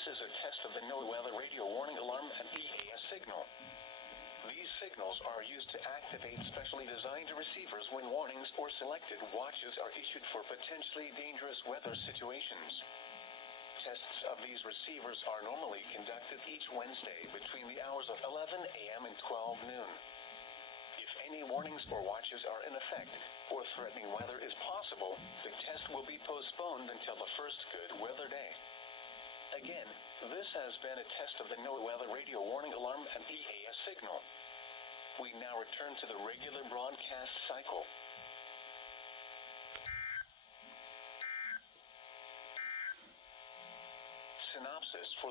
This is a test of the NOAA Weather Radio warning alarm and EAS signal. These signals are used to activate specially designed receivers when warnings or selected watches are issued for potentially dangerous weather situations. Tests of these receivers are normally conducted each Wednesday between the hours of 11 a.m. and 12 noon. If any warnings or watches are in effect or threatening weather is possible, the test will be postponed until the first good weather day. Again, this has been a test of the NOAA Weather Radio warning alarm and EAS signal. We now return to the regular broadcast cycle. Synopsis for